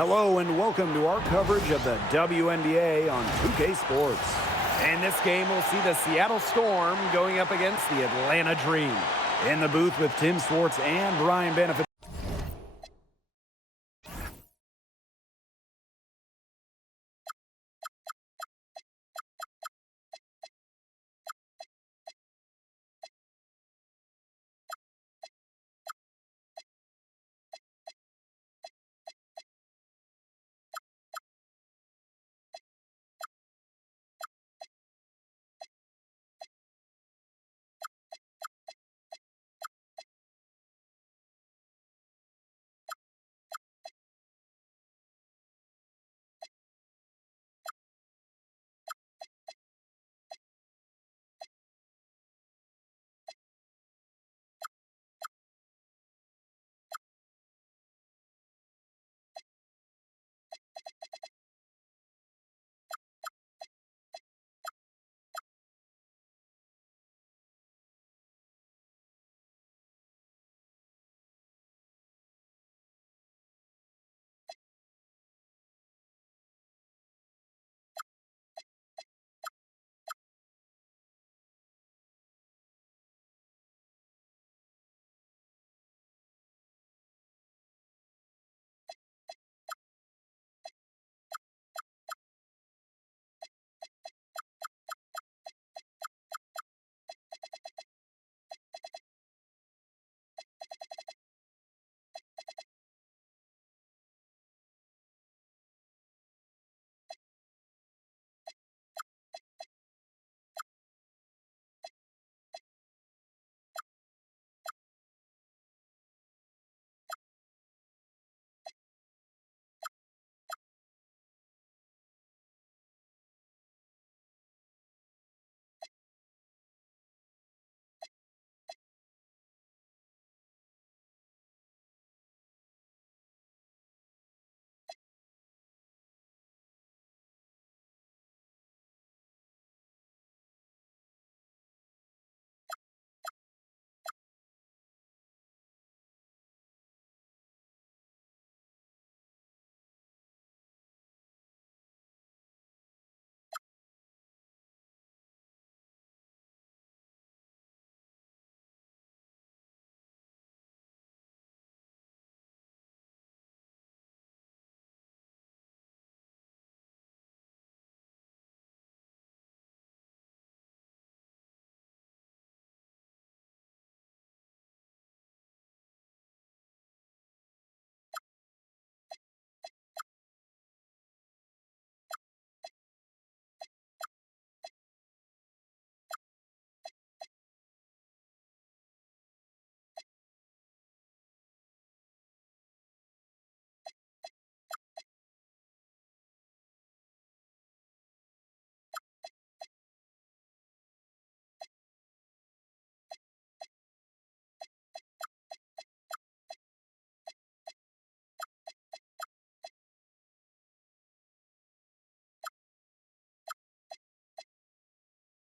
Hello and welcome to our coverage of the WNBA on 2K Sports. And this game will see the Seattle Storm going up against the Atlanta Dream. In the booth with Tim Swartz and Brian Benefit.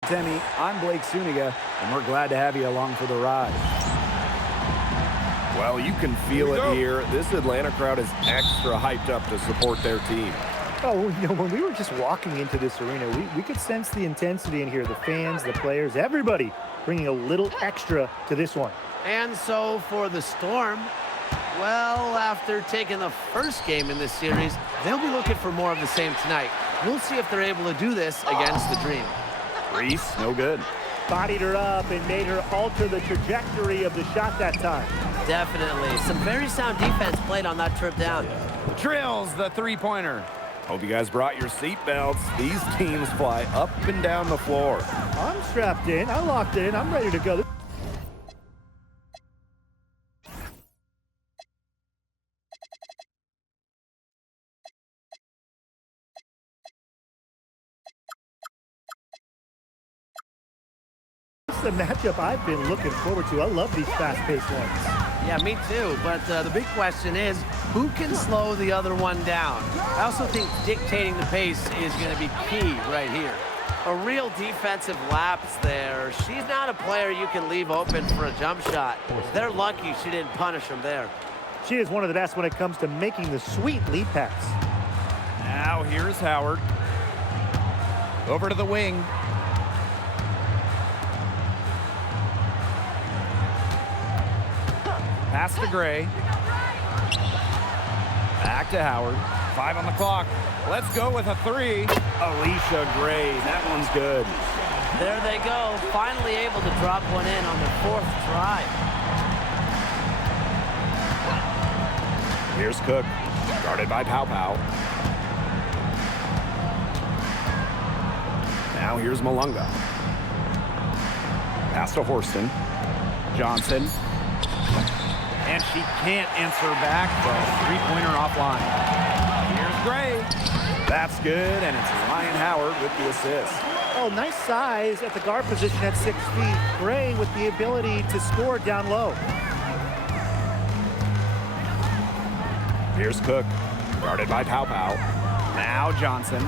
Temi, I'm Blake Suniga, and we're glad to have you along for the ride. Well, you can feel it here. This Atlanta crowd is extra hyped up to support their team. Oh, you know, when we were just walking into this arena, we could sense the intensity in here. The fans, the players, everybody bringing a little extra to this one. And so for the Storm, well, after taking the first game in this series, they'll be looking for more of the same tonight. We'll see if they're able to do this against the Dream. Reese, no good. Bodied her up and made her alter the trajectory of the shot that time. Definitely. Some very sound defense played on that trip down. Drills the three-pointer. Hope you guys brought your seat belts. These teams fly up and down the floor. I'm strapped in. I locked in. I'm ready to go. The matchup I've been looking forward to. I love these fast-paced ones. Yeah, me too. But the big question is, who can slow the other one down? I also think dictating the pace is going to be key right here. A real defensive lapse there. She's not a player you can leave open for a jump shot. They're lucky she didn't punish him there. She is one of the best when it comes to making the sweet lead pass. Now here's Howard. Over to the wing. Pass to Gray. Back to Howard. 5 on the clock. Let's go with a 3. Alicia Gray. That one's good. There they go. Finally able to drop one in on the 4th try. Here's Cook. Guarded by Pow Pow. Now here's Malunga. Pass to Horston. Johnson. And she can't answer back from a 3-pointer offline. Here's Gray. That's good, and it's Ryan Howard with the assist. Oh, nice size at the guard position at 6 feet. Gray with the ability to score down low. Here's Cook. Guarded by Pow Pow. Now Johnson.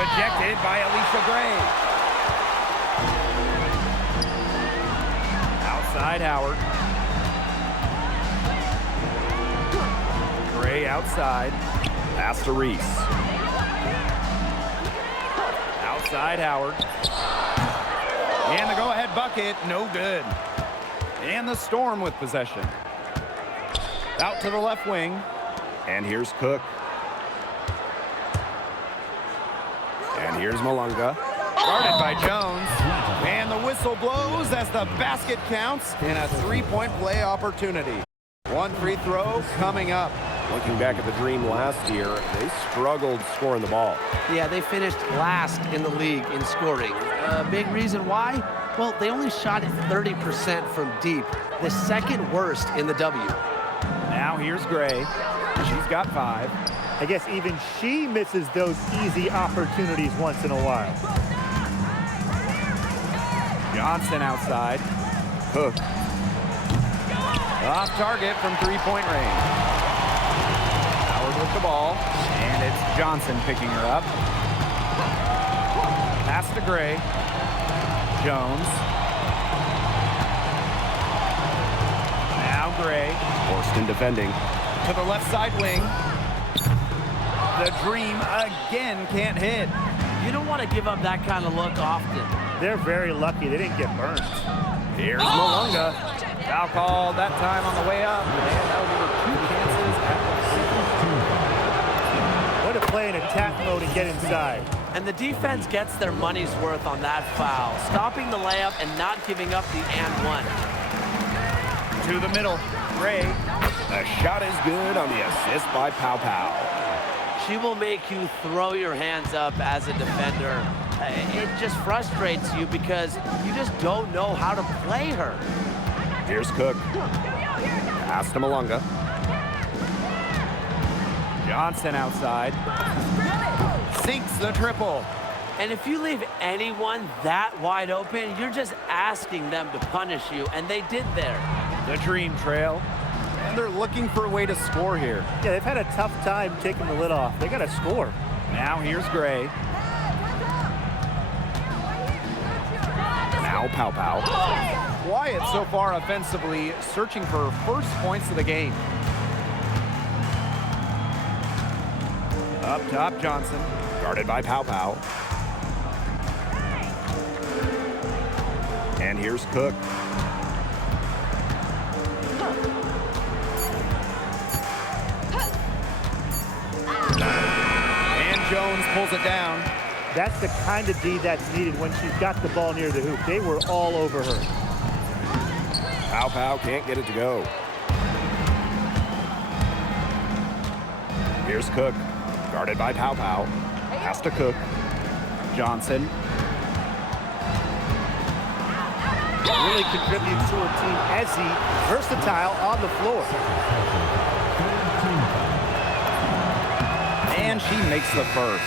Rejected by Alicia Gray. Outside Howard. Gray outside. Pass to Reese. Outside Howard. And the go-ahead bucket, no good. And the Storm with possession. Out to the left wing. And here's Cook. And here's Malunga. Guarded by Jones. And the whistle blows as the basket counts in a 3-point play opportunity. 1 free throw coming up. Looking back at the Dream last year, they struggled scoring the ball. Yeah, they finished last in the league in scoring. Big reason why? Well, they only shot it 30% from deep, the 2nd worst in the W. Now here's Gray. She's got 5. I guess even she misses those easy opportunities once in a while. Johnson outside. Cook. Off target from 3-point range. Howard with the ball. And it's Johnson picking her up. Pass to Gray. Jones. Now Gray. Horston defending. To the left side wing. The Dream again can't hit. You don't want to give up that kind of look often. They're very lucky they didn't get burned. Here's Malunga. Foul called that time on the way up. And that'll give her 2 chances at the free throw. Way to play in attack mode and get inside. And the defense gets their money's worth on that foul, stopping the layup and not giving up the and one. To the middle. Gray. The shot is good on the assist by Pow Pow. She will make you throw your hands up as a defender. It just frustrates you because you just don't know how to play her. Here's Cook. Pass to Malunga. Johnson outside. Sinks the triple. And if you leave anyone that wide open, you're just asking them to punish you, and they did there. The Dream trail. And they're looking for a way to score here. Yeah, they've had a tough time taking the lid off. They got to score. Now here's Gray. Now Pow Pow. Wyatt so far offensively searching for first points of the game. Up top, Johnson. Guarded by Pow Pow. And here's Cook. And Jones pulls it down. That's the kind of D that's needed when she's got the ball near the hoop. They were all over her. Pow Pow can't get it to go. Here's Cook. Guarded by Pow Pow. Pass to Cook. Johnson. Really contributes to her team as he versatile on the floor. And she makes the first.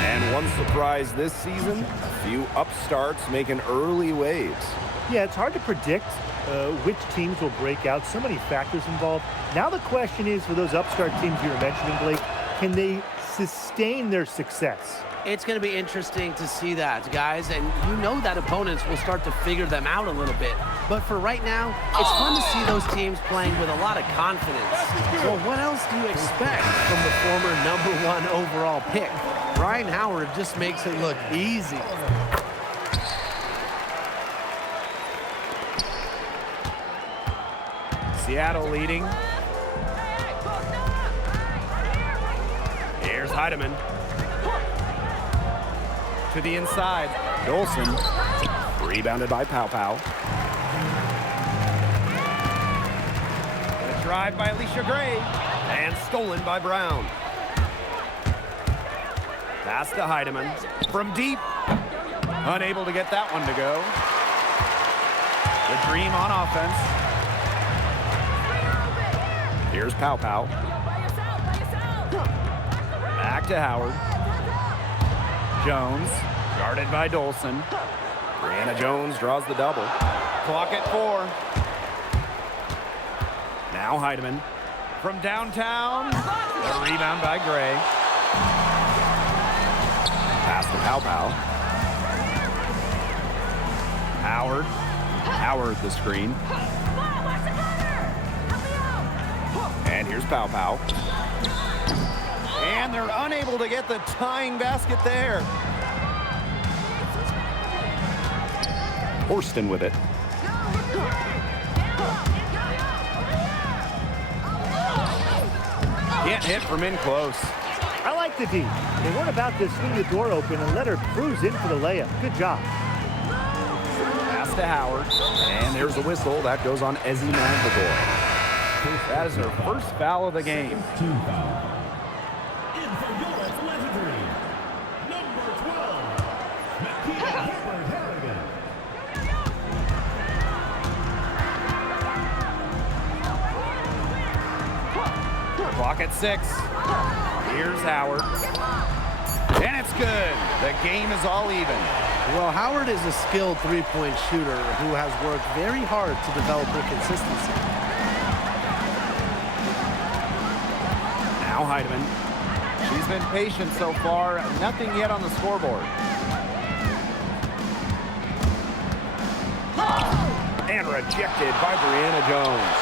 And one surprise this season, a few upstarts making early waves. Yeah, it's hard to predict which teams will break out. So many factors involved. Now the question is for those upstart teams you were mentioning, Blake, can they sustain their success? It's going to be interesting to see that, guys, and you know that opponents will start to figure them out a little bit. But for right now, it's fun to see those teams playing with a lot of confidence. Well, what else do you expect from the former #1 overall pick? Ryan Howard just makes it look easy. Seattle leading. Here's Heidemann. To the inside. Dolson. Rebounded by Pau Pau. A drive by Alicia Gray. And stolen by Brown. Pass to Heidemann. From deep. Unable to get that one to go. The Dream on offense. Here's Pau Pau. Back to Howard. Jones, guarded by Dolson. Brianna Jones draws the double. Clock at 4. Now Heidemann. From downtown. A rebound by Gray. Pass to Pau Pau. Howard. Howard the screen. And here's Pau Pau. And they're unable to get the tying basket there. Horston with it. Can't hit from in close. I like the D. They weren't about to swing the door open and let her cruise in for the layup. Good job. Pass to Howard. And there's a whistle. That goes on Ezzy Maglador. That is her first foul of the game. Team foul. In for Europe's legendary, number 12, Makita Harrigan. Clock at 6. Here's Howard. And it's good. The game is all even. Well, Howard is a skilled three-point shooter who has worked very hard to develop her consistency. Now Heidemann. She's been patient so far. Nothing yet on the scoreboard. And rejected by Brianna Jones.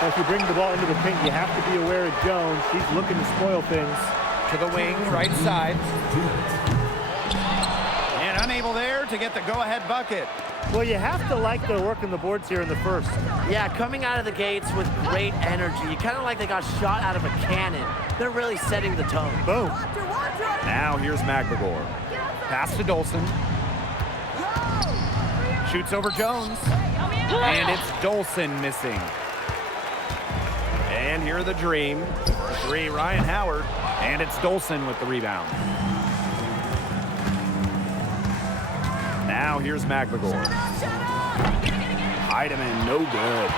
Well, if you bring the ball into the paint, you have to be aware of Jones. She's looking to spoil things. To the wing, right side. And unable there to get the go-ahead bucket. Well, you have to like their work in the boards here in the first. Yeah, coming out of the gates with great energy. Kind of like they got shot out of a cannon. They're really setting the tone. Boom. Now here's Maglador. Pass to Dolson. Shoots over Jones. And it's Dolson missing. And here are the Dream. For 3, Ryan Howard. And it's Dolson with the rebound. Now here's Maglador. Heidemann, no good.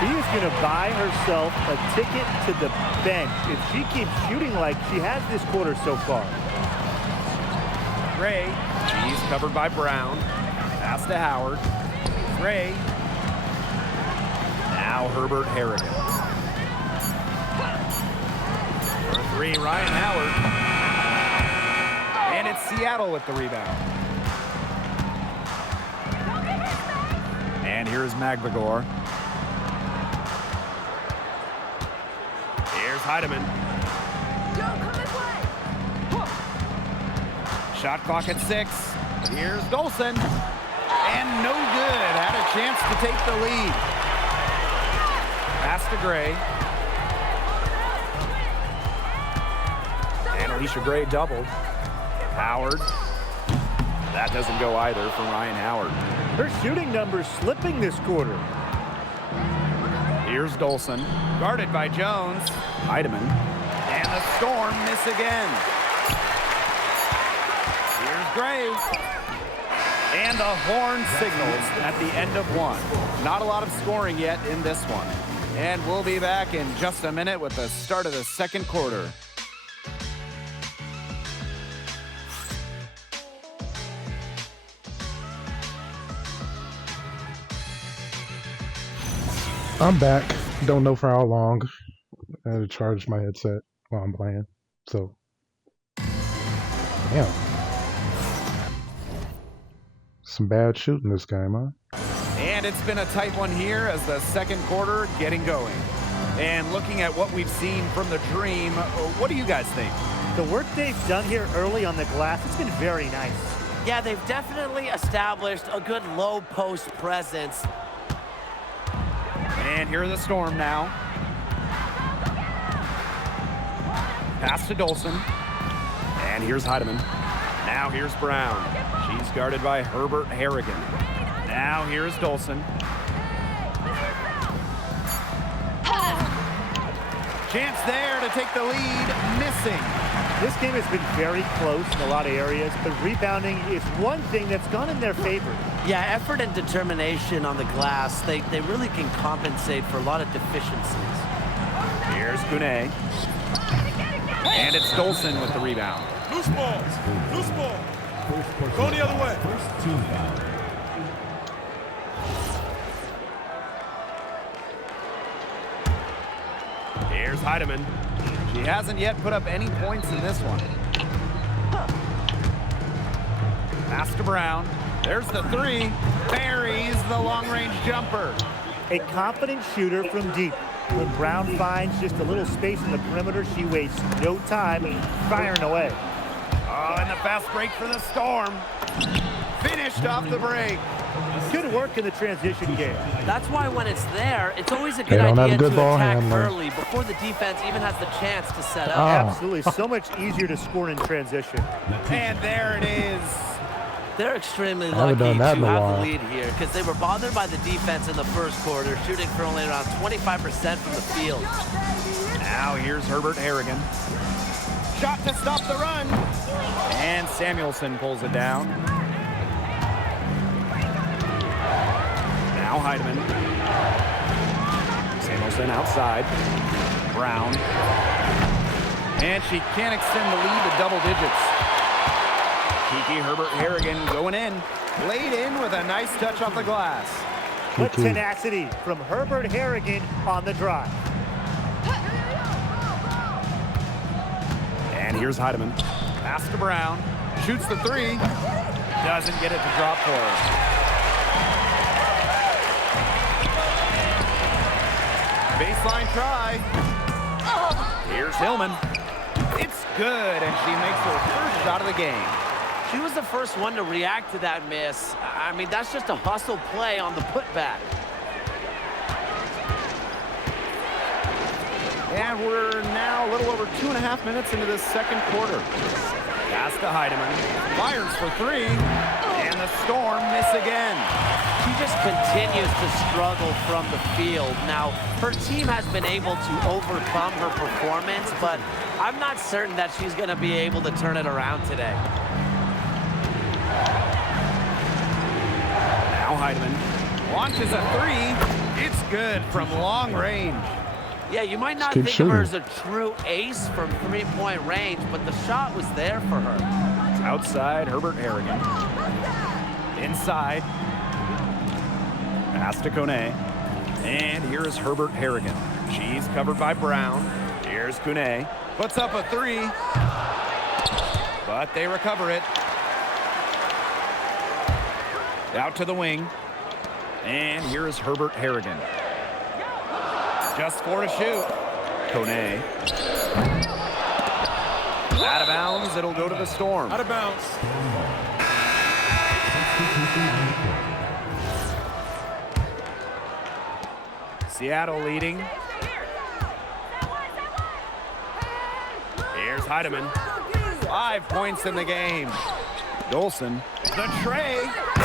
She is going to buy herself a ticket to the bench if she keeps shooting like she has this quarter so far. Gray. She's covered by Brown. Pass to Howard. Gray. Now Herbert Harrigan. For 3, Ryan Howard. And it's Seattle with the rebound. And here's Maglador. Here's Heidemann. Shot clock at 6. Here's Dolson. And no good. Had a chance to take the lead. Pass to Gray. And Alicia Gray doubled. Howard. That doesn't go either from Ryan Howard. Her shooting numbers slipping this quarter. Here's Dolson. Guarded by Jones. Heidemann. And the Storm miss again. Here's Gray. And the horn signals at the end of 1. Not a lot of scoring yet in this one. And we'll be back in just a minute with the start of the second quarter. I'm back. Don't know for how long. I had to charge my headset while I'm playing. So, damn. Some bad shooting this game, huh? And it's been a tight one here as the second quarter getting going. And looking at what we've seen from the Dream, what do you guys think? The work they've done here early on the glass has been very nice. Yeah, they've definitely established a good low post presence. And here are the Storm now. Pass to Dolson. And here's Heidemann. Now here's Brown. She's guarded by Herbert Harrigan. Now here's Dolson. Chance there to take the lead, missing. This game has been very close in a lot of areas, but rebounding is one thing that's gone in their favor. Yeah, effort and determination on the glass, they really can compensate for a lot of deficiencies. Here's Kune. And it's Dolson with the rebound. Loose balls. Loose ball. Go the other way. First team foul. Here's Heidemann. She hasn't yet put up any points in this one. Pass to Brown. There's the three. Buries the long-range jumper. A confident shooter from deep. When Brown finds just a little space in the perimeter, she wastes no time firing away. Oh, and the fast break for the Storm. Finished off the break. Good work in the transition game. That's why when it's there, it's always a They good don't have idea a good to ball attack handler. early before the defense even has the chance to set up. Oh. Absolutely, so much easier to score in transition. And there it is. They're extremely I haven't lucky done that to in a have while. the lead here because they were bothered by the defense in the first quarter, shooting for only around 25% from the field. Now here's Herbert Harrigan. Shot to stop the run. And Samuelson pulls it down. Now Heidemann. Samuelson outside. Brown. And she can't extend the lead to double digits. Kiki Herbert Harrigan going in. Laid in with a nice touch off the glass. What Kiki. tenacity from Herbert Harrigan on the drive. And here's Heidemann. Pass to Brown. Shoots the three. Doesn't get it to drop for her. Baseline try. Here's Hillman. It's good, and she makes her first shot of the game. She was the first one to react to that miss. I mean, that's just a hustle play on the putback. And we're now a little over 2.5 minutes into this second quarter. Pass to Heidemann. Fires for three. And the Storm miss again. She just continues to struggle from the field. Now, her team has been able to overcome her performance, but I'm not certain that she's going to be able to turn it around today. Now Heidemann launches a three. It's good from long range. Yeah, you might not keep think of her as shooting. a true ace from three-point range, but the shot was there for her. Outside, Herbert Harrigan. Inside. Pass to Kone. And here is Herbert Harrigan. She's covered by Brown. Here's Kone. Puts up a three. But they recover it. Out to the wing. And here is Herbert Harrigan. Just 4 to shoot. Kone. Out of bounds. It'll go to the Storm. Out of bounds. Seattle leading. Here's Heidemann. 5 points in the game. Dolson. The tray.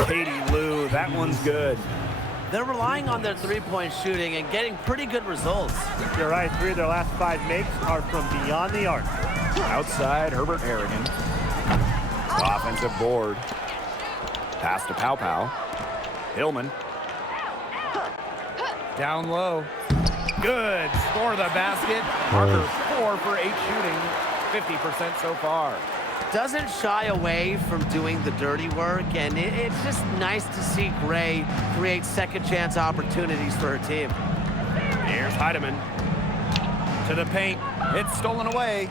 Katie Lou. That one's good. They're relying on their three-point shooting and getting pretty good results. You're right, 3 of their last 5 makes are from beyond the arc. Outside, Herbert Harrigan. Offensive board. Pass to Pow Pow. Hillman. Down low. Good for the basket. Parker 4 for 8 shooting. 50% so far. Doesn't shy away from doing the dirty work, and it's just nice to see Gray create second chance opportunities for her team. Here's Heidemann. To the paint. It's stolen away.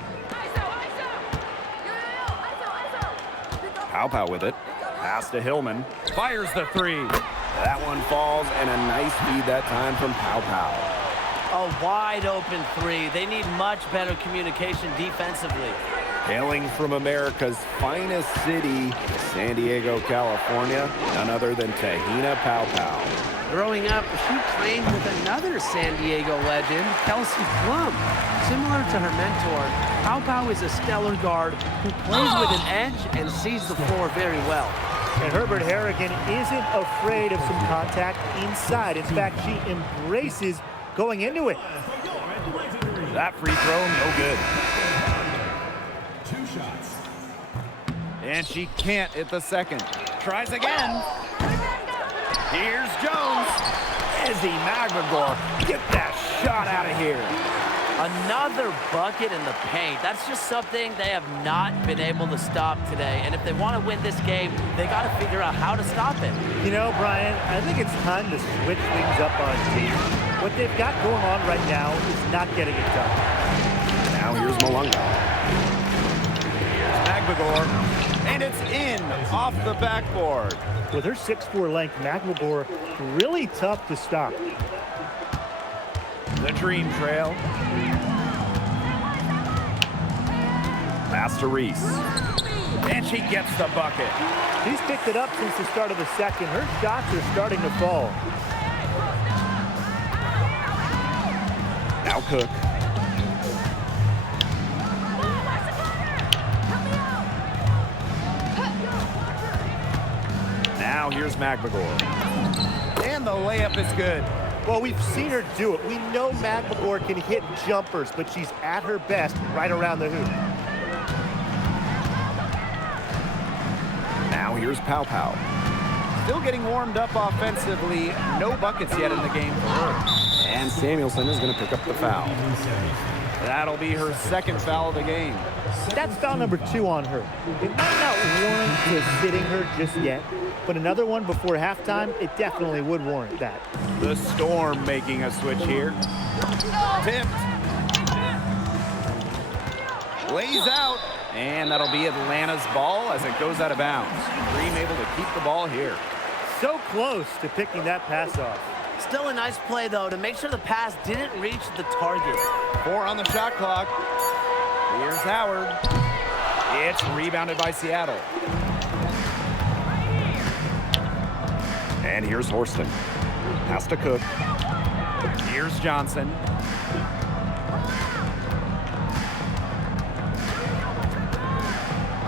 Pow Pow with it. Pass to Hillman. Fires the three. That one falls, and a nice feed that time from Pow Pow. A wide open three. They need much better communication defensively. Hailing from America's finest city, San Diego, California, none other than Tahina Pow Pow. Growing up, she trained with another San Diego legend, Kelsey Plum. Similar to her mentor, Pow Pow is a stellar guard who plays with an edge and sees the floor very well. And Herbert Harrigan isn't afraid of some contact inside. In fact, she embraces going into it. That free throw, no good. 2 shots. And she can't hit the second. Tries again. Here's Jones. Izzy Magbagor, get that shot out of here. Another bucket in the paint. That's just something they have not been able to stop today. And if they want to win this game, they got to figure out how to stop it. You know, Brian, I think it's time to switch things up on team. What they've got going on right now is not getting it done. Now here's Malunga. Here's Magbagor. And it's in off the backboard. With her 6'4" length, Magbagor really tough to stop. The Dream Trail. Pass to Reese. And she gets the bucket. She's picked it up since the start of the second. Her shots are starting to fall. Now Cook. Now here's Magbagor. And the layup is good. Well, we've seen her do it. We know Magbagor can hit jumpers, but she's at her best right around the hoop. Now here's Pow Pow. Still getting warmed up offensively. No buckets yet in the game for her. And Samuelson is going to pick up the foul. That'll be her second foul of the game. That's foul number 2 on her. It might not warrant to sitting her just yet, but another one before halftime, it definitely would warrant that. The Storm making a switch here. Tipped. Lays out. And that'll be Atlanta's ball as it goes out of bounds. Dream able to keep the ball here. So close to picking that pass off. Still a nice play, though, to make sure the pass didn't reach the target. 4 on the shot clock. Here's Howard. It's rebounded by Seattle. And here's Horston. Pass to Cook. Here's Johnson.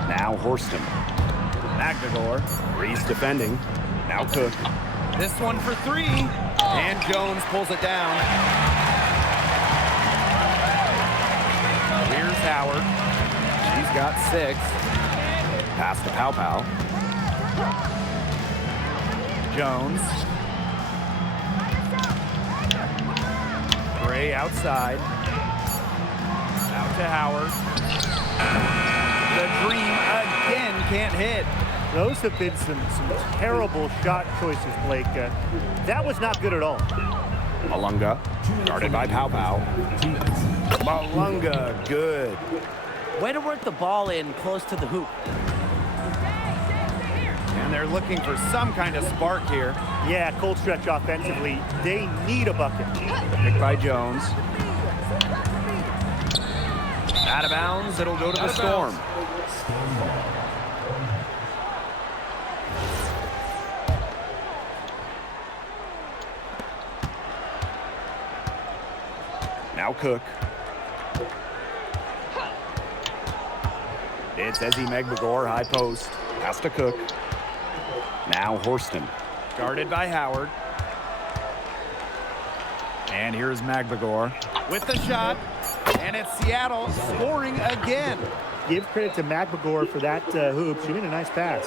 Now Horston. Magbagor. Reese defending. Now Cook. This one for 3. And Jones pulls it down. Here's Howard. She's got 6. Pass to Pow Pow. Jones. Gray outside. Out to Howard. The Dream again can't hit. Those have been some terrible shot choices, Blake. That was not good at all. Malunga, guarded by Pow Pow. Malunga, good. Way to work the ball in close to the hoop. And they're looking for some kind of spark here. Yeah, cold stretch offensively. They need a bucket. Picked by Jones. Out of bounds, it'll go to the Storm. Now Cook. It's Izzy Magbagor, high post. Pass to Cook. Now Horston. Guarded by Howard. And here's Magbagor with the shot. And it's Seattle scoring again. Give credit to Magbagor for that hoop. She made a nice pass.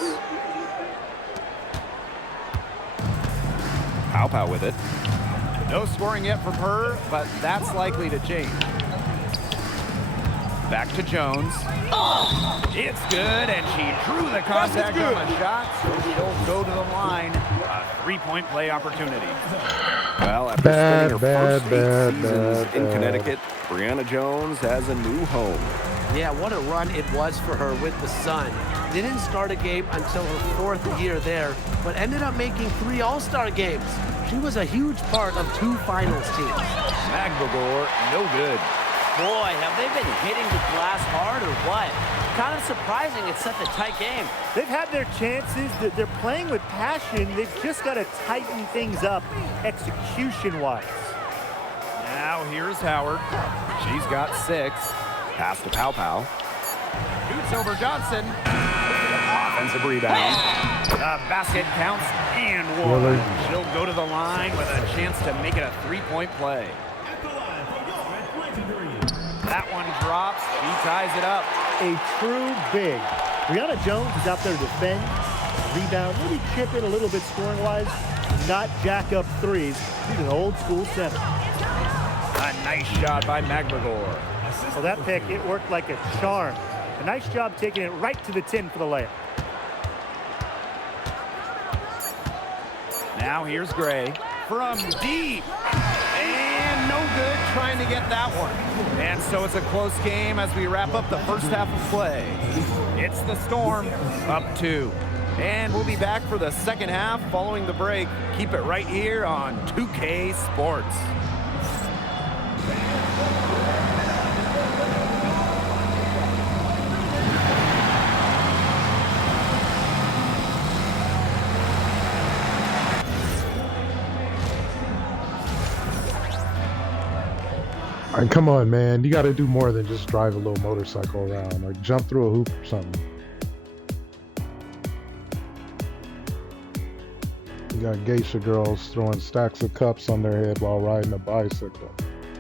Pow Pow with it. No scoring yet from her, but that's likely to change. Back to Jones. It's good, and she drew the contact on the shot, so she'll go to the line. A 3-point play opportunity. Well, after spending her first 8 seasons in Connecticut, Brianna Jones has a new home. Yeah, what a run it was for her with the Sun. didn't start a game until her 4th year there, but ended up making 3 All-Star games. She was a huge part of 2 finals teams. Magbegor, no good. Boy, have they been hitting the glass hard or what? Kind of surprising it's such a tight game. They've had their chances. They're playing with passion. They've just got to tighten things up execution-wise. Now here's Howard. She's got 6. Pass to Pow Pow. Shoots over Johnson. Offensive rebound. The basket counts and one. Really? She'll go to the line with a chance to make it a 3-point play. At the line for your legendary. That one drops. She ties it up. A true big. Brianna Jones is out there to defend, rebound, maybe chip in a little bit scoring-wise, not jack up threes. She's an old-school center. A nice shot by Magbegor. Well, that pick, it worked like a charm. A nice job taking it right to the tin for the layup. Now here's Gray from deep. And no good trying to get that one. And so it's a close game as we wrap up the first half of play. It's the Storm up 2. And we'll be back for the second half following the break. Keep it right here on 2K Sports. And come on, man. You got to do more than just drive a little motorcycle around. Like, jump through a hoop or something. You got geisha girls throwing stacks of cups on their head while riding a bicycle.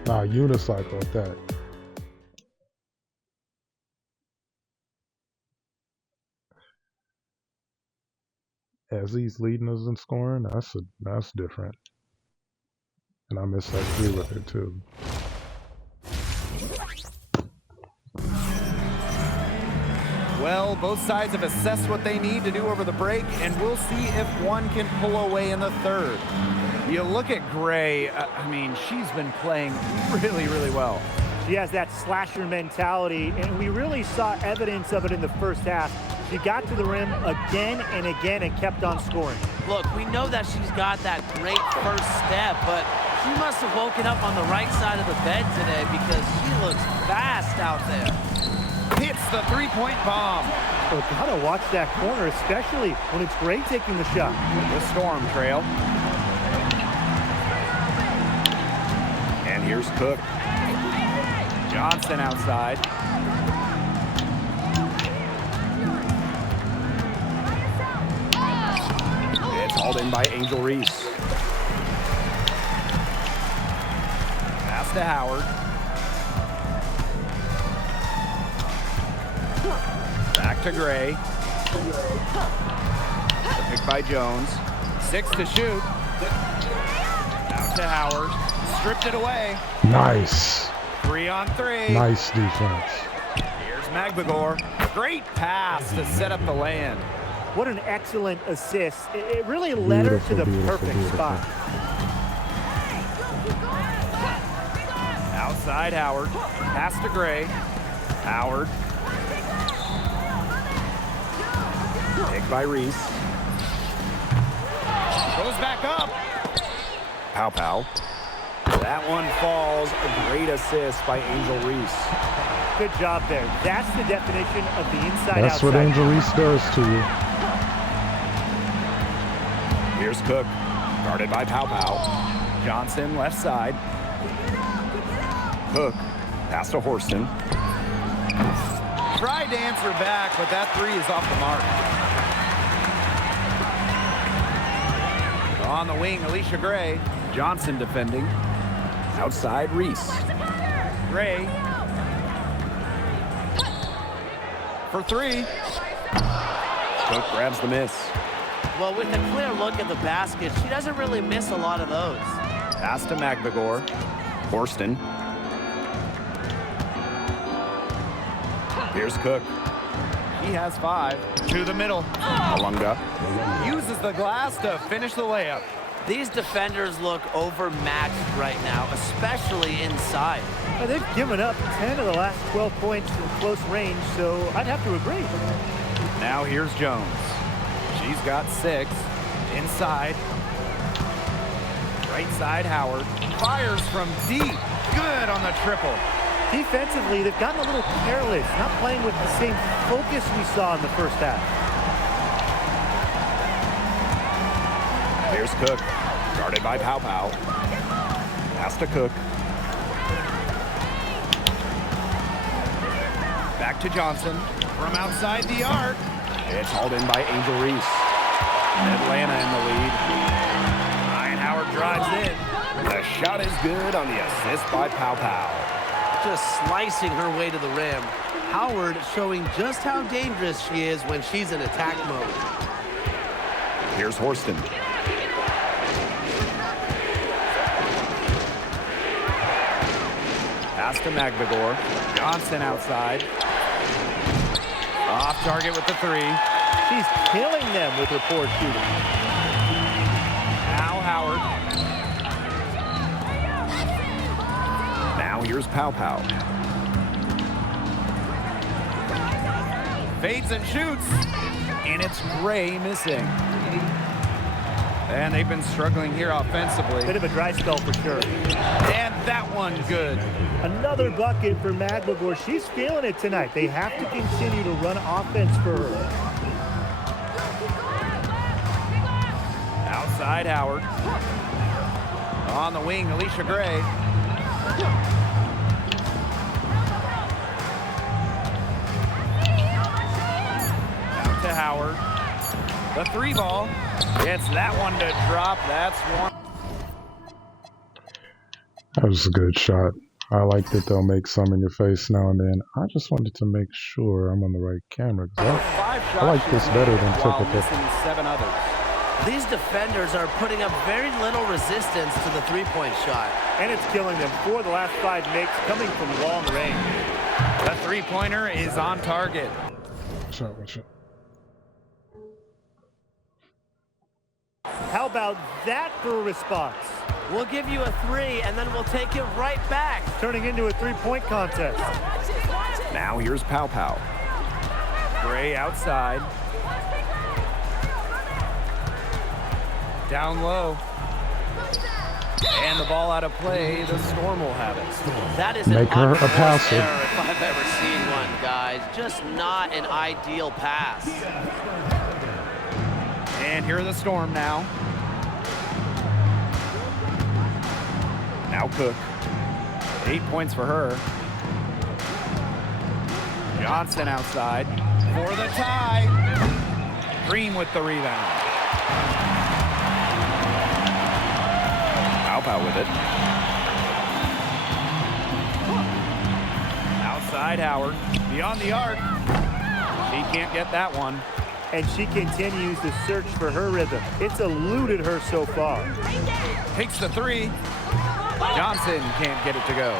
Nah, unicycle at that. As he's leading us in scoring, that's different. And I missed that 3 with it too. Well, both sides have assessed what they need to do over the break, and we'll see if one can pull away in the third. You look at Gray, I mean, she's been playing really, really well. She has that slasher mentality, and we really saw evidence of it in the first half. She got to the rim again and again and kept on scoring. Look, we know that she's got that great first step, but she must have woken up on the right side of the bed today because she looks fast out there. Hits the 3-point bomb. So gotta watch that corner, especially when it's Gray taking the shot. The Storm trail. And here's Cook. Johnson outside. It's hauled in by Angel Reese. Pass to Howard. Back to Gray. Picked by Jones. 6 to shoot. Out to Howard. Stripped it away. Nice. 3 on 3. Nice defense. Here's Magbegor. Great pass to set up the land. What an excellent assist. It really led her to the perfect spot. Outside Howard. Pass to Gray. Howard. Picked by Reese. Goes back up. Pow Pow. That one falls. A great assist by Angel Reese. Good job there. That's the definition of the inside-outside. That's what Angel Reese does to you. Here's Cook. Guarded by Pow Pow. Johnson left side. Cook. Pass to Horston. Tried to answer back, but that 3 is off the mark. On the wing, Alicia Gray. Johnson defending. Outside Reese. Gray. For 3. Cook grabs the miss. Well, with a clear look at the basket, she doesn't really miss a lot of those. Pass to Magbegor. Horston. Here's Cook. He has 5. To the middle. Malunga uses the glass to finish the layup. These defenders look overmatched right now, especially inside. They've given up 10 of the last 12 points from close range, so I'd have to agree. Now here's Jones. She's got 6. Inside. Right side, Howard. Fires from deep. Good on the triple. Defensively, they've gotten a little careless, not playing with the same focus we saw in the first half. Here's Cook. Guarded by Pow Pow. Pass to Cook. Back to Johnson. From outside the arc. It's hauled in by Angel Reese. Atlanta in the lead. Ryan Howard drives in. The shot is good on the assist by Pow Pow. Just slicing her way to the rim. Howard showing just how dangerous she is when she's in attack mode. Here's Horston. Pass to Magvigor. Johnson outside. Off target with the 3. She's killing them with her poor shooting. Now Howard. Now here's Pow Pow. Fades and shoots. And it's Gray missing. And they've been struggling here offensively. Bit of a dry spell for sure. And that one good. Another bucket for Magvigor. She's feeling it tonight. They have to continue to run offense for her. Outside Howard. On the wing, Alicia Gray. Out to Howard. The 3 ball. It's that one to drop. That's one. That was a good shot. I like that they'll make some in your face now and then. I just wanted to make sure I'm on the right camera. 'Cause I like this better than while typical. missing 7 others. These defenders are putting up very little resistance to the three-point shot. And it's killing them. 4 of the last 5 makes coming from long range. The 3-pointer is on target. Watch it. How about that for a response? We'll give you a 3, and then we'll take it right back. Turning into a 3-point contest. Now here's Pow Pow. Gray outside. Down low. And the ball out of play. The Storm will have it. That is Make an her a unforced passer. error if I've ever seen one, guys. Just not an ideal pass. And here are the Storm now. Now Cook. 8 points for her. Johnson outside for the tie. Green with the rebound. Pow Pow with it. Outside Howard. Beyond the arc. She can't get that one. And she continues to search for her rhythm. It's eluded her so far. Takes the 3. Johnson can't get it to go.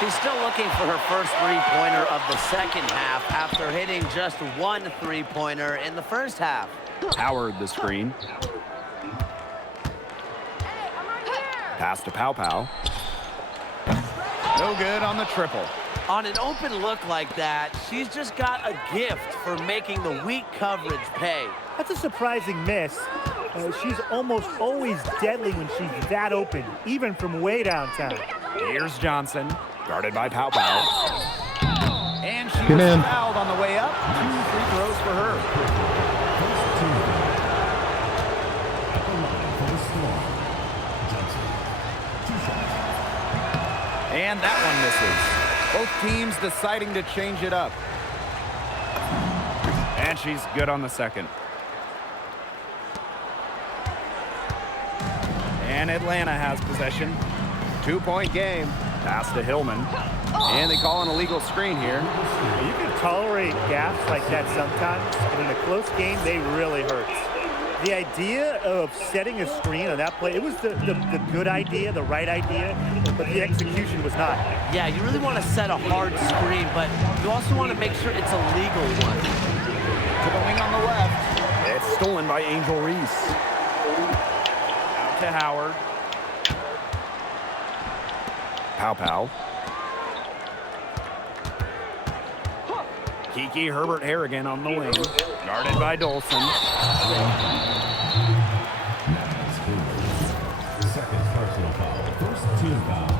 She's still looking for her first three-pointer of the second half after hitting just 1 three-pointer in the first half. Howard the screen. Pass to Pow Pow. No good on the triple. On an open look like that, she's just got a gift for making the weak coverage pay. That's a surprising miss. She's almost always deadly when she's that open, even from way downtown. Here's Johnson, guarded by Pow Pow. And she Get was in. fouled on the way up. 2 free throws for her. And that one misses. Both teams deciding to change it up. And she's good on the second. And Atlanta has possession. 2-point game. Pass to Hillman. And they call an illegal screen here. You can tolerate gaps like that sometimes, but in a close game, they really hurt. The idea of setting a screen on that play, it was the good idea, the right idea, but the execution was not. Yeah, you really want to set a hard screen, but you also want to make sure it's a legal one. To the wing on the left. It's stolen by Angel Reese. Out to Howard. Pow Pow. Kiki Herbert Harrigan on the wing, guarded by Dolson. Second personal foul. First team foul.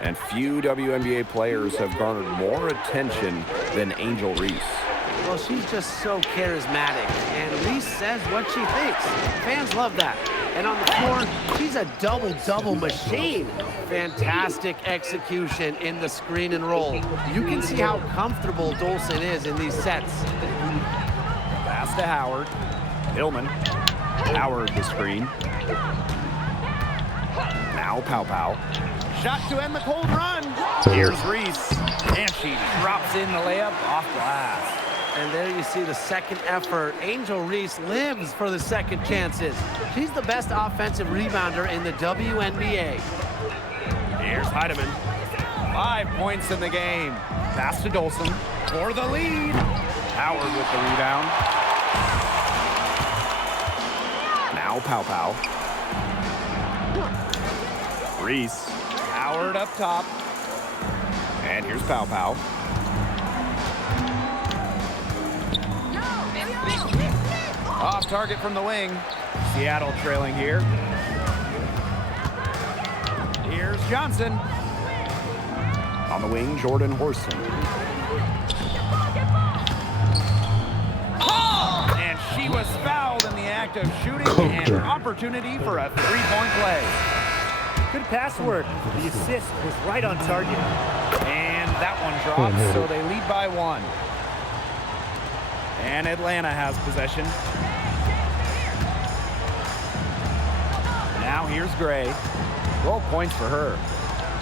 And few WNBA players have garnered more attention than Angel Reese. Well, she's just so charismatic, and Reese says what she thinks. Fans love that. And on the floor, she's a double-double machine. Fantastic execution in the screen and roll. You can see how comfortable Dolson is in these sets. Pass to Howard. Hillman. Howard the screen. Now Pow. Shot to end the cold run. Here's Reese. And she drops in the layup off glass. And there you see the second effort. Angel Reese lives for the second chances. She's the best offensive rebounder in the WNBA. Here's Heidemann. 5 points in the game. Pass to Dolson for the lead. Howard with the rebound. Now Pow. Reese. Howard up top. And here's Pow. Off target from the wing. Seattle trailing here. Here's Johnson. On the wing, Jordan Horson. And she was fouled in the act of shooting, and opportunity for a three-point play. Good pass work. The assist was right on target. And that one drops, so they lead by 1. And Atlanta has possession. Now here's Gray. 12 points for her.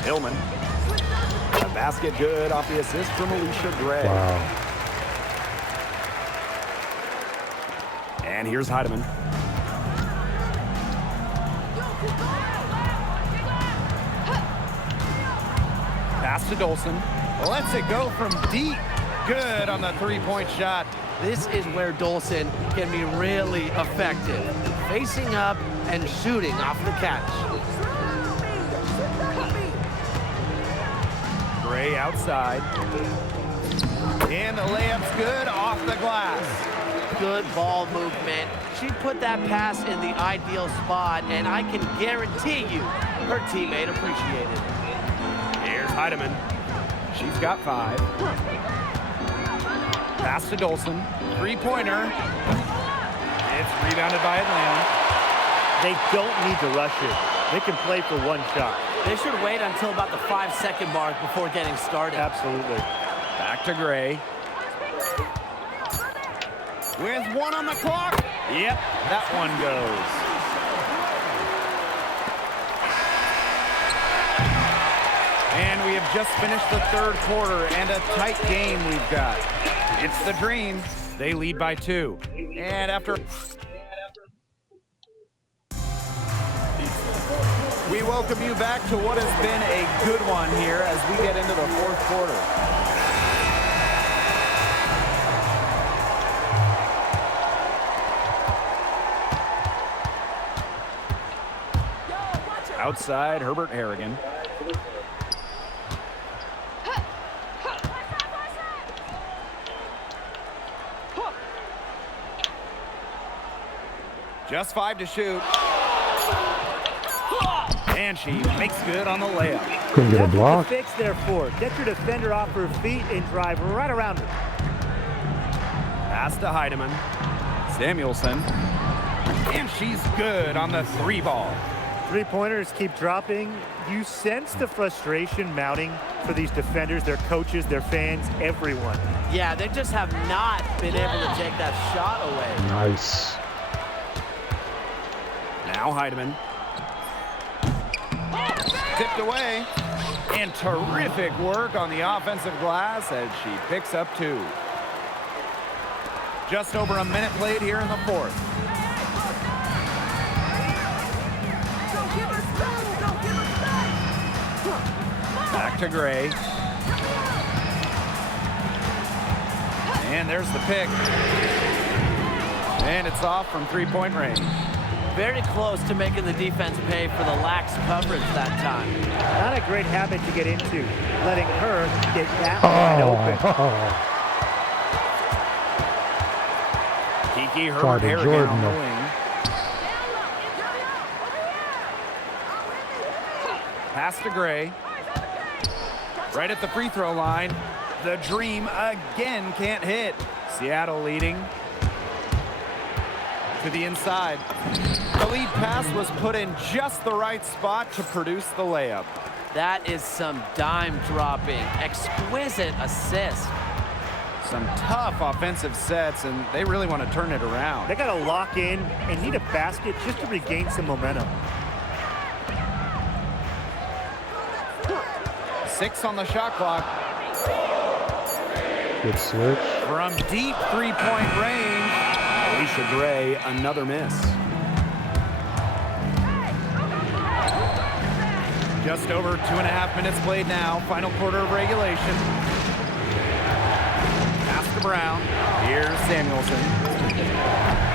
Hillman. A basket good off the assist from Alicia Gray. Wow. And here's Heidemann. Pass to Dolson. Lets it go from deep. Good on the three-point shot. This is where Dolson can be really effective. Facing up and shooting off the catch. Gray outside. And the layup's good off the glass. Good ball movement. She put that pass in the ideal spot, and I can guarantee you her teammate appreciated it. Here's Heidemann. She's got 5. Pass to Dolson. Three-pointer. It's rebounded by Atlanta. They don't need to rush it. They can play for one shot. They should wait until about the 5-second mark before getting started. Absolutely. Back to Gray. With 1 on the clock. Yep, that one goes. And we have just finished the third quarter, and a tight game we've got. It's the Dream. They lead by 2. And after... We welcome you back to what has been a good one here as we get into the fourth quarter. Outside, Herbert Harrigan. Just 5 to shoot. And she makes good on the layup. Couldn't get a That's what block. the fix there for. Get your defender off her feet and drive right around her. Pass to Heidemann. Samuelson. And she's good on the 3 ball. Three-pointers keep dropping. You sense the frustration mounting for these defenders, their coaches, their fans, everyone. Yeah, they just have not been able to take that shot away. Nice. Now Heidemann. Tipped away. And terrific work on the offensive glass as she picks up 2. Just over a minute played here in the fourth. Back to Gray. And there's the pick. And it's off from 3-point range. Very close to making the defense pay for the lax coverage that time. Not a great habit to get into, letting her get that wide open. Kiki Tried Herbert to Harrigan Jordan on the him. wing. Pass to Gray. Right at the free throw line. The Dream again can't hit. Seattle leading. To the inside. The lead pass was put in just the right spot to produce the layup. That is some dime dropping, exquisite assist. Some tough offensive sets, and they really want to turn it around. They got to lock in and need a basket just to regain some momentum. 6 on the shot clock. Good switch. From deep three-point range, Alicia Gray, another miss. Just over 2.5 minutes played now. Final quarter of regulation. Pass to Brown. Here's Samuelson.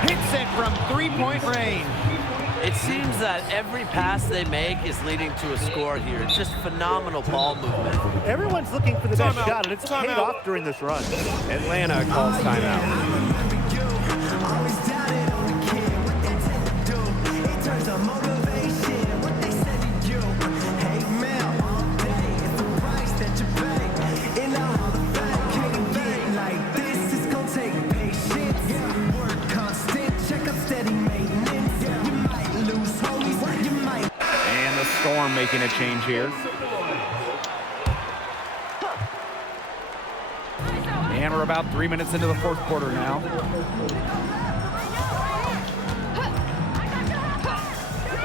Hits it from three-point range. It seems that every pass they make is leading to a score here. It's just phenomenal ball movement. Everyone's looking for the best Timeout. shot, and it's paid Timeout. off during this run. Atlanta calls timeout. And the Storm making a change here. And we're about 3 minutes into the fourth quarter now.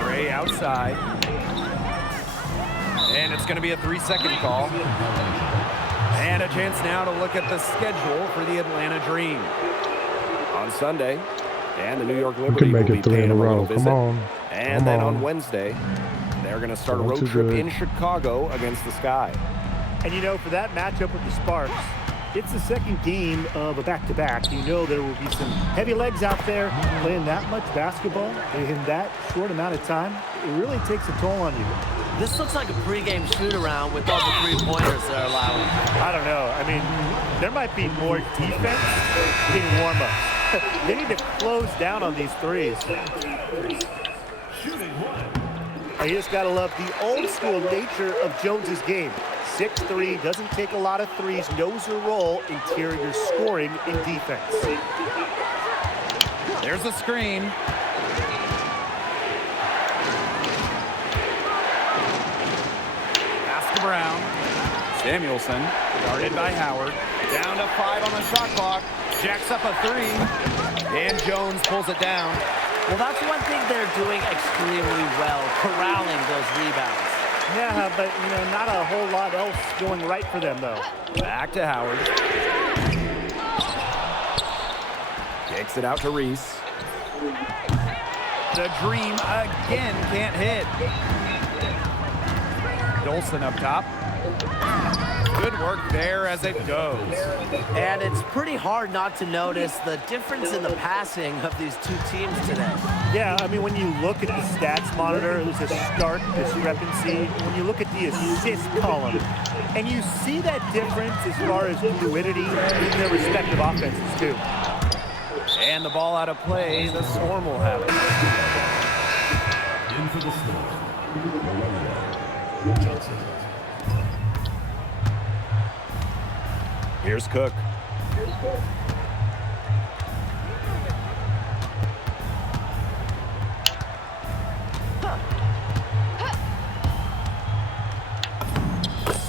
Gray outside. And it's going to be a 3-second call. And a chance now to look at the schedule for the Atlanta Dream. On Sunday, and the New York We Liberty can make will be it 3 paying in a them row. little Come visit. on. And Come then on. on Wednesday, they're going to start a Going road too trip good. in Chicago against the Sky. And you know, for that matchup with the Sparks, it's the second game of a back-to-back. You know there will be some heavy legs out there playing that much basketball in that short amount of time. It really takes a toll on you. This looks like a pregame shoot-around with all the three-pointers they're allowing. I don't know. I mean, there might be more defense in warm-ups. They need to close down on these threes. You just got to love the old-school nature of Jones's game. 6'3", doesn't take a lot of threes, knows her role, interior scoring in defense. There's a screen. Pass to Brown. Samuelson, guarded by Howard. Down to 5 on the shot clock. Jacks up a 3. And Jones pulls it down. Well, that's one thing they're doing extremely well, corralling those rebounds. Yeah, but, you know, not a whole lot else going right for them, though. Back to Howard. Kicks it out to Reese. The Dream again can't hit. Dolson up top. Good work there as it goes. And it's pretty hard not to notice the difference in the passing of these two teams today. Yeah, I mean, when you look at the stats monitor, there's a stark discrepancy. When you look at the assist column, and you see that difference as far as fluidity in their respective offenses, too. And the ball out of play, the Storm will have it. In for the Storm, Miranda Johnson. Here's Cook.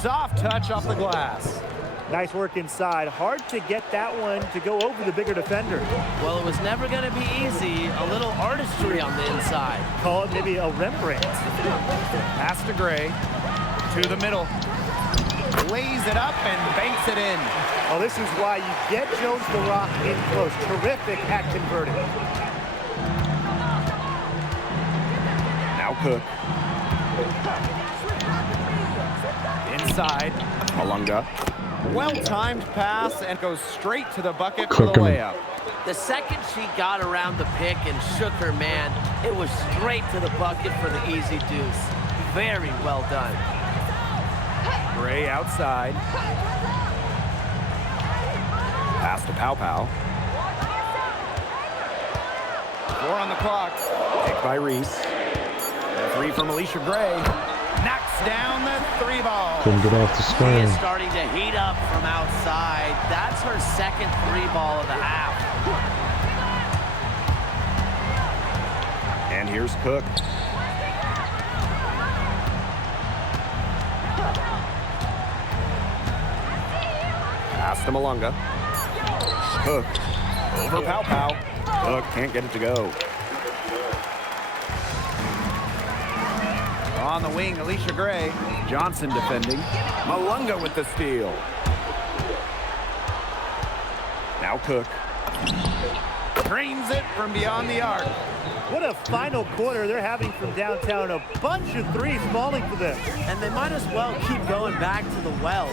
Soft touch off the glass. Nice work inside. Hard to get that one to go over the bigger defender. Well, it was never going to be easy. A little artistry on the inside. Call it maybe a Rembrandt. Pass to Gray. To the middle. Lays it up and banks it in. Oh, this is why you get Jones the Rock in close. Terrific at converting. Now Cook. Inside. Malunga. Well-timed pass and goes straight to the bucket for the Cooking. layup. The second she got around the pick and shook her man, It was straight to the bucket for the easy deuce. Very well done. Gray outside. Pass to Pow Pow. 4 on the clock. Picked by Reese. The 3 from Alicia Gray. Knocks down the 3 ball. Couldn't get off the She screen. is starting to heat up from outside. That's her second 3 ball of the half. And here's Cook. Pass to Malunga. Cook. Over Pow Pow. Cook can't get it to go. On the wing, Alicia Gray. Johnson defending. Malunga with the steal. Now Cook. Drains it from beyond the arc. What a final quarter they're having from downtown. A bunch of threes falling for them. And they might as well keep going back to the well.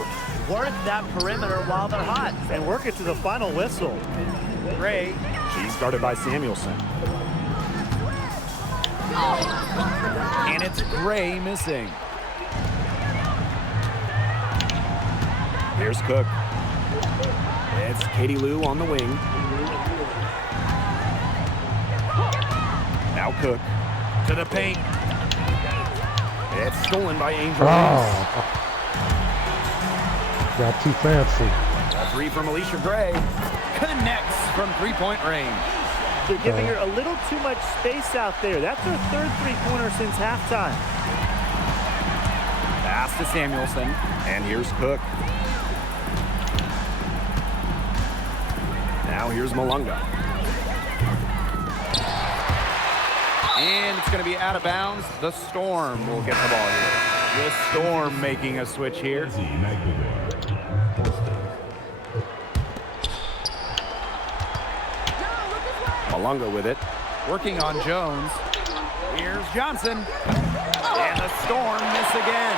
Work that perimeter while they're hot. And work it to the final whistle. Gray. She's guarded by Samuelson. And it's Gray missing. Here's Cook. It's Katie Lou on the wing. Now Cook to the paint. It's stolen by Angel Reese. Oh. Got too fancy. A 3 from Alicia Gray. Connects from 3-point range. They're giving her a little too much space out there. That's her third 3-pointer since halftime. Pass to Samuelson. And here's Cook. Now here's Malunga. And it's going to be out of bounds. The Storm will get the ball here. The Storm making a switch here. Malunga with it. Working on Jones. Here's Johnson. And the Storm miss again.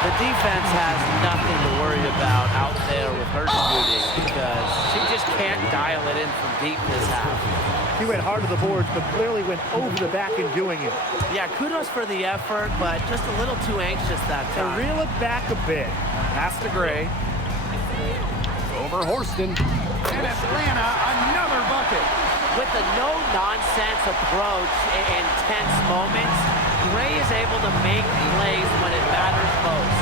The defense has nothing to worry about out there with her shooting because she just can't dial it in from deep this half. He went hard to the boards, but clearly went over the back in doing it. Yeah, kudos for the effort, but just a little too anxious that And time. reel it back a bit. Pass to Gray. Over Horston. And Atlanta, another bucket. With a no-nonsense approach in tense moments, Gray is able to make plays when it matters most.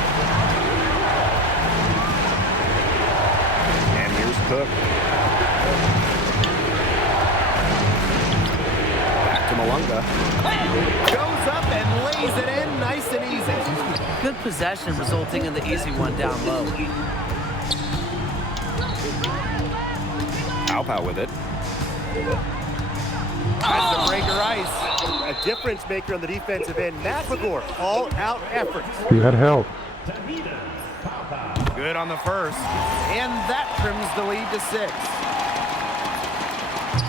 And here's Cook. Back to Malunga. Goes up and lays it in nice and easy. Good possession resulting in the easy one down low. Pow Pow with it. Tries to break her ice. A difference maker on the defensive end. McLaughlin, all-out effort. He had help. Good on the first. And that trims the lead to 6.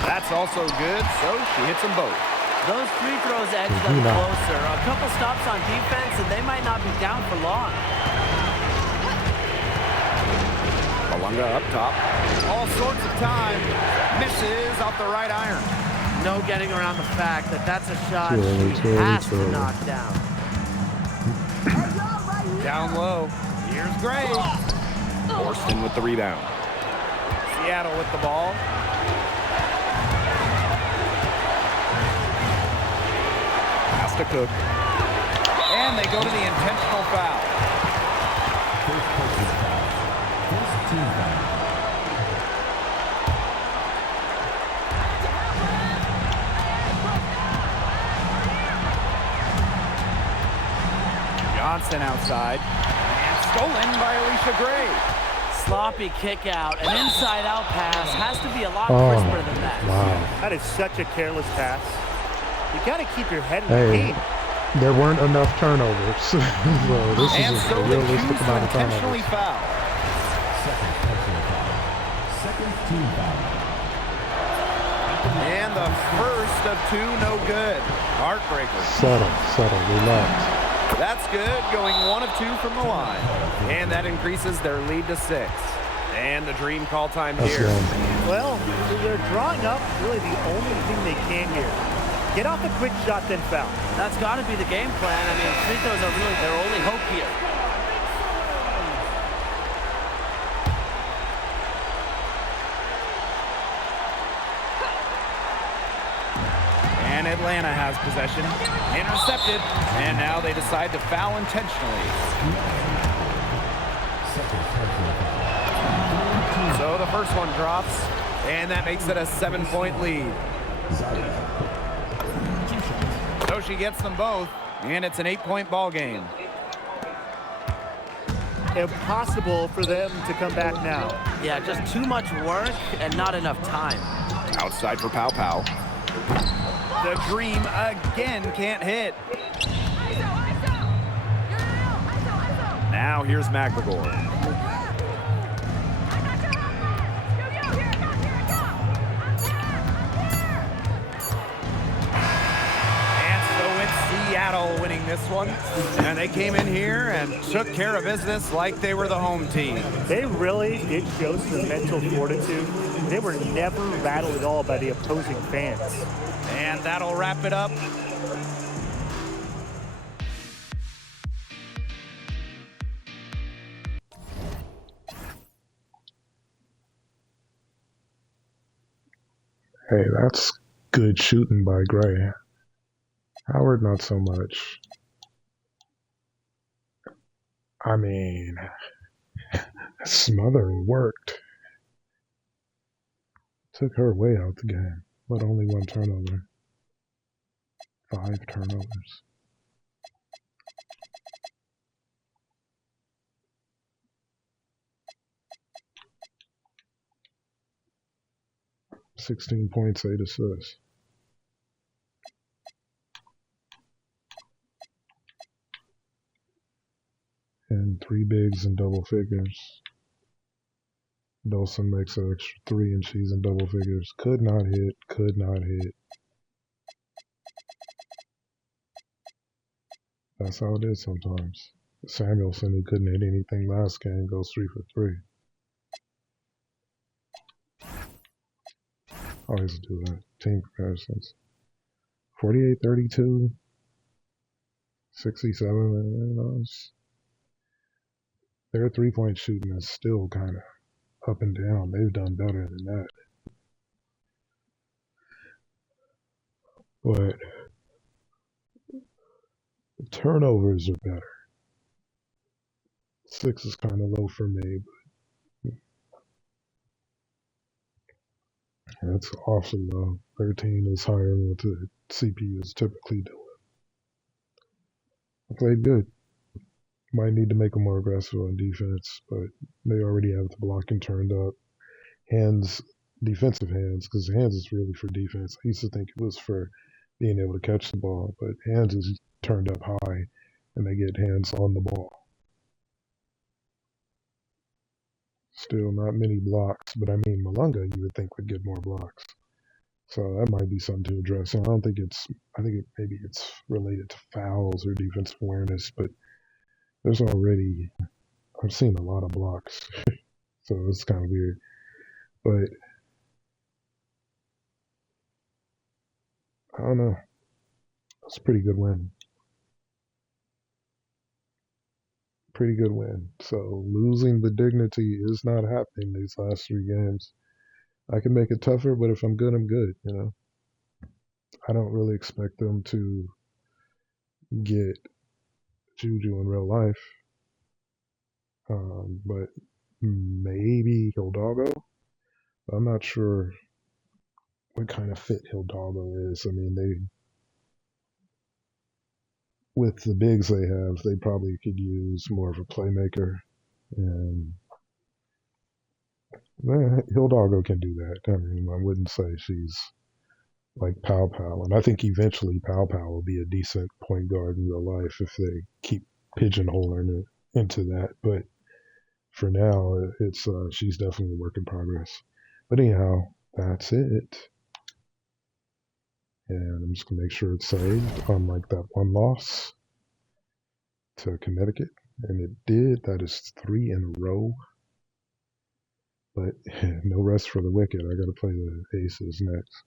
That's also good, so she hits them both. Those free throws edge them closer. A couple stops on defense, and they might not be down for long. Malunga up top. All sorts of time. Misses off the right iron. No getting around the fact that that's a shot Too early, she too early, has too to early. knock down. Down low. Here's Gray. Horston with the rebound. Seattle with the ball. Pass to Cook. And they go to the intentional foul. First team foul. Johnson outside. And stolen by Alicia Gray. Sloppy kick out. An inside-out pass has to be a lot Oh, crisper than that. wow. That is such a careless pass. You got to keep your head in the Hey, game. there weren't enough turnovers. So this And is so a they realistic choose to amount of intentionally turnovers. foul. Second personal foul. Second team foul. And the first of 2, no good. Heartbreaker. Settle, relax. That's good, going 1 of 2 from the line. And that increases their lead to 6. And the dream call time That's here. right. Well, they're drawing up really the only thing they can here. Get off the quick shot, then foul. That's got to be the game plan. I mean, free throws are really their only hope here. And Atlanta has possession. Intercepted. And now they decide to foul intentionally. So the first one drops. And that makes it a 7-point lead. So she gets them both. And it's an 8-point ball game. Impossible for them to come back now. Yeah, just too much work and not enough time. Outside for Pow Pow. The Dream again can't hit. Now here's McGregor. And so it's Seattle winning this one. And they came in here and took care of business like they were the home team. They really did show some mental fortitude. They were never rattled at all by the opposing fans. And that'll wrap it up. Hey, that's good shooting by Gray. Howard, not so much. I mean, smothering worked. Took her way out the game, but only 1 turnover. 5 turnovers. $16 points, 8 assists. And 3 bigs in double figures. Dawson makes an extra 3 and she's in double figures. Could not hit, could not hit. That's how it is sometimes. Samuelson, who couldn't hit anything last game, goes 3 for 3. Always do that. Team comparisons. 48-32. 67. You know, their 3-point shooting is still kind of up and down. They've done better than that. But the turnovers are better. 6 is kind of low for me, but that's awfully low. 13 is higher than what the CPU is typically doing. I played good. Might need to make them more aggressive on defense, but they already have the blocking turned up. Hands, defensive hands, because hands is really for defense. I used to think it was for being able to catch the ball, but hands is turned up high, and they get hands on the ball. Still not many blocks, but I mean, Malunga you would think would get more blocks. So that might be something to address. And I think maybe it's related to fouls or defensive awareness, but there's already, I've seen a lot of blocks. So it's kind of weird. But I don't know. It's a pretty good win. Pretty good win. So losing the dignity is not happening these last 3 games. I can make it tougher, but if I'm good, I'm good, you know. I don't really expect them to get Juju in real life. But maybe Hidalgo. I'm not sure what kind of fit Hidalgo is. I mean, with the bigs they have, they probably could use more of a playmaker. And Hidalgo can do that. I mean, I wouldn't say she's like Pow Pow. And I think eventually Pow Pow will be a decent point guard in real life if they keep pigeonholing it into that. But for now, it's she's definitely a work in progress. But anyhow, that's it. And I'm just going to make sure it's saved, unlike that one loss to Connecticut. And it did. That is 3 in a row. But no rest for the wicked. I got to play the Aces next.